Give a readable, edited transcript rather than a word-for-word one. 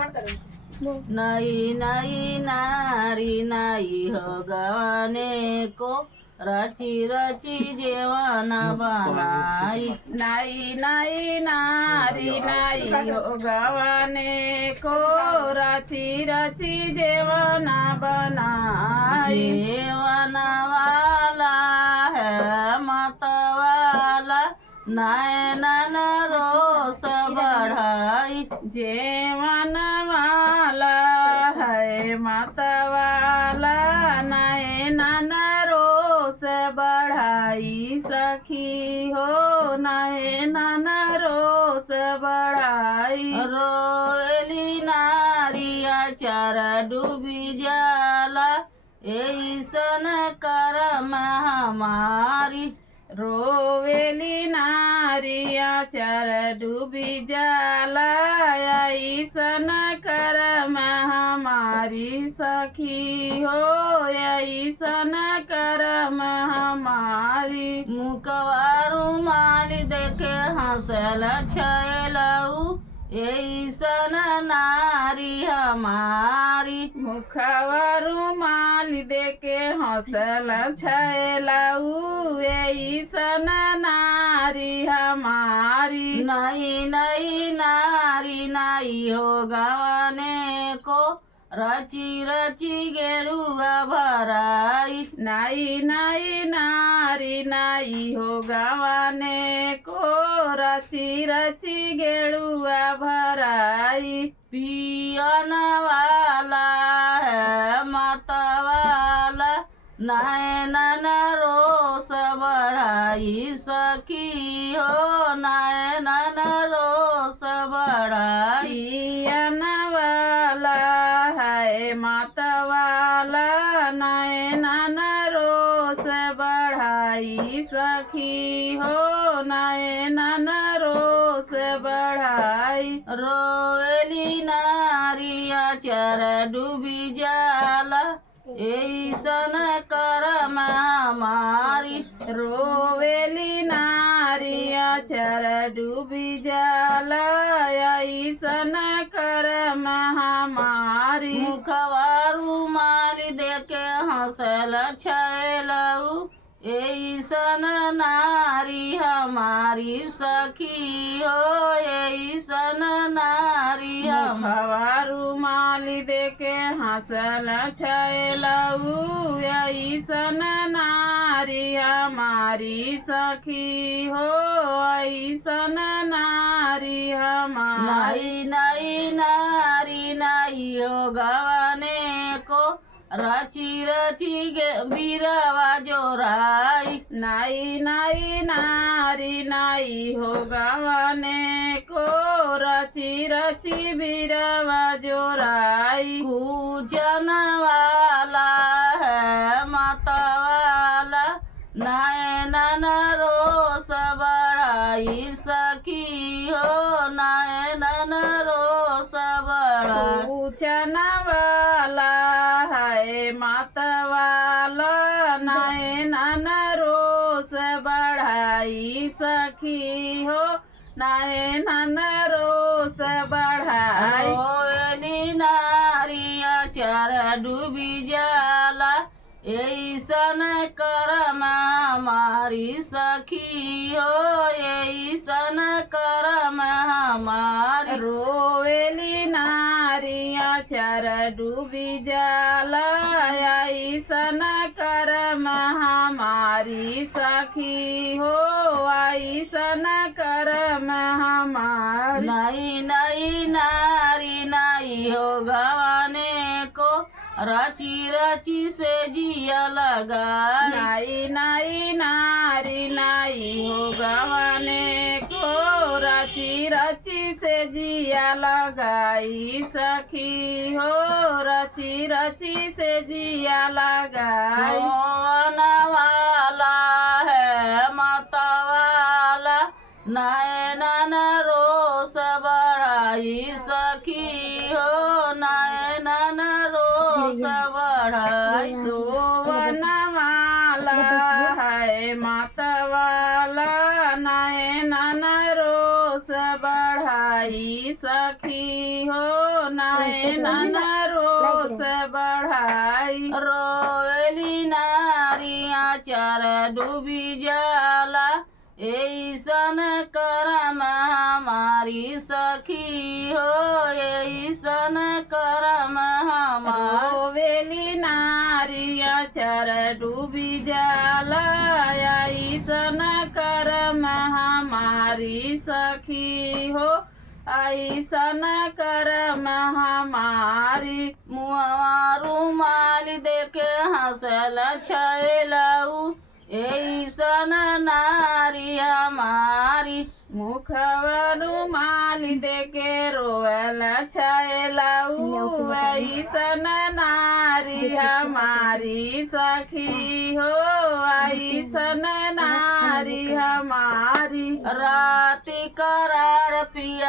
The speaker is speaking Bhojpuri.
नई नई नारी नाई हो गवाने को रची रची जेवण बनाई। नाई नाई नारी नाई हो गवाने को रची रची जेवण बनाई। जेवण वाला है मतवाला नयनन रोष बढ़ाई। जेवण वाला है मतवाला नयनन रोष बढ़ाई। सखी हो नयनन रोष बढ़ाई। रोएली नारिया चार डूबी जाला ऐसन करम हमारी। रोवेली नारिया चर डूबी जाला ऐसन करम हमारी। सखी हो ऐसन करम हमारी। मुकवारू माल देखे हंसल छैलऊ ऐसन नारी हमारी। मुखवा रुमाल देके हंसल छैलऊ ऐसन नारी हमारी। नई नई नारी नाई हो गवाने को रची रची गेरुआ भराई। नाई नाई नारी नाई हो गवाने को रची रची गेरुआ भराई। पियन वाला है मतवाला नयनन रोष बढ़ाई। सखी हो नयनन रोष बढ़ाई। पियन वाला है मतवाला नयनन रोष बढ़ाई। सखी हो नयनन रोष बढ़ाई। रोएली नारिया चर डूबी जाला ऐसन करम हमारी। रोवेली नारिया चर डूबी जाला ऐसन करम हमारी। मुखवारू माली देके हंसल छैलऊ ऐसन नारी हमारी। सखी हो ऐसन नारी हमारी। मुखवा रुमाली देके हंसल छैलऊ ऐसन नारी हमारी। सखी हो ऐसन नारी हमारी। नई नई नारी नाई हो गवाने को रची रची बीरवा जोराई। नाई नाई नारी नाई हो गवाने को रची रची बीरवा जोराई। पूजन वाला है मतवाला नयनन रोष बढ़ाई। सखी हो नयनन रोष बढ़ाई। पूजन वाला है मतवाला नयनन रोष बढ़ाई। सखी हो नयनन रोष बढ़ाई। रोएली नारिया चर डूबी जाला ऐसन करम हमारी। सखी हो ऐसन करम हमारी। रोवेली नारिया चर डूबी जाला ऐसन करम हमारी। सखी हो ऐसन करम हमारी। नई नई नारी नाई हो गवाने को रची रची से जिया लगाई। नाई नाई नारी नाई हो गवाने को रची रची से जिया लगाई। सखी हो रची रची से जिया लगाई। सोवन वाला है मतवाला नयनन रोष बढ़ाई। सखी हो नयनन रोष बढ़ाई। सोवन वाला है मतवाला नयनन रोष बढ़ाई। सखी हो ना नैनन रोष बढ़ाई रोवेली नारिया चार डूबी जाला ऐसन करम हमारी सखी हो ऐसन करम हमार रोवेली नारिया चर डूबी जाला ऐसन करम हमारी सखी हो ऐसन करम हमारी मुआ रुमाल देके हंसल छैलऊ ऐसन नारी हमारी मुखवा रुमाल देके रोवल छैलऊ ऐसन नारी हमारी सखी हो ऐसन नारी हमारी राति करार पिया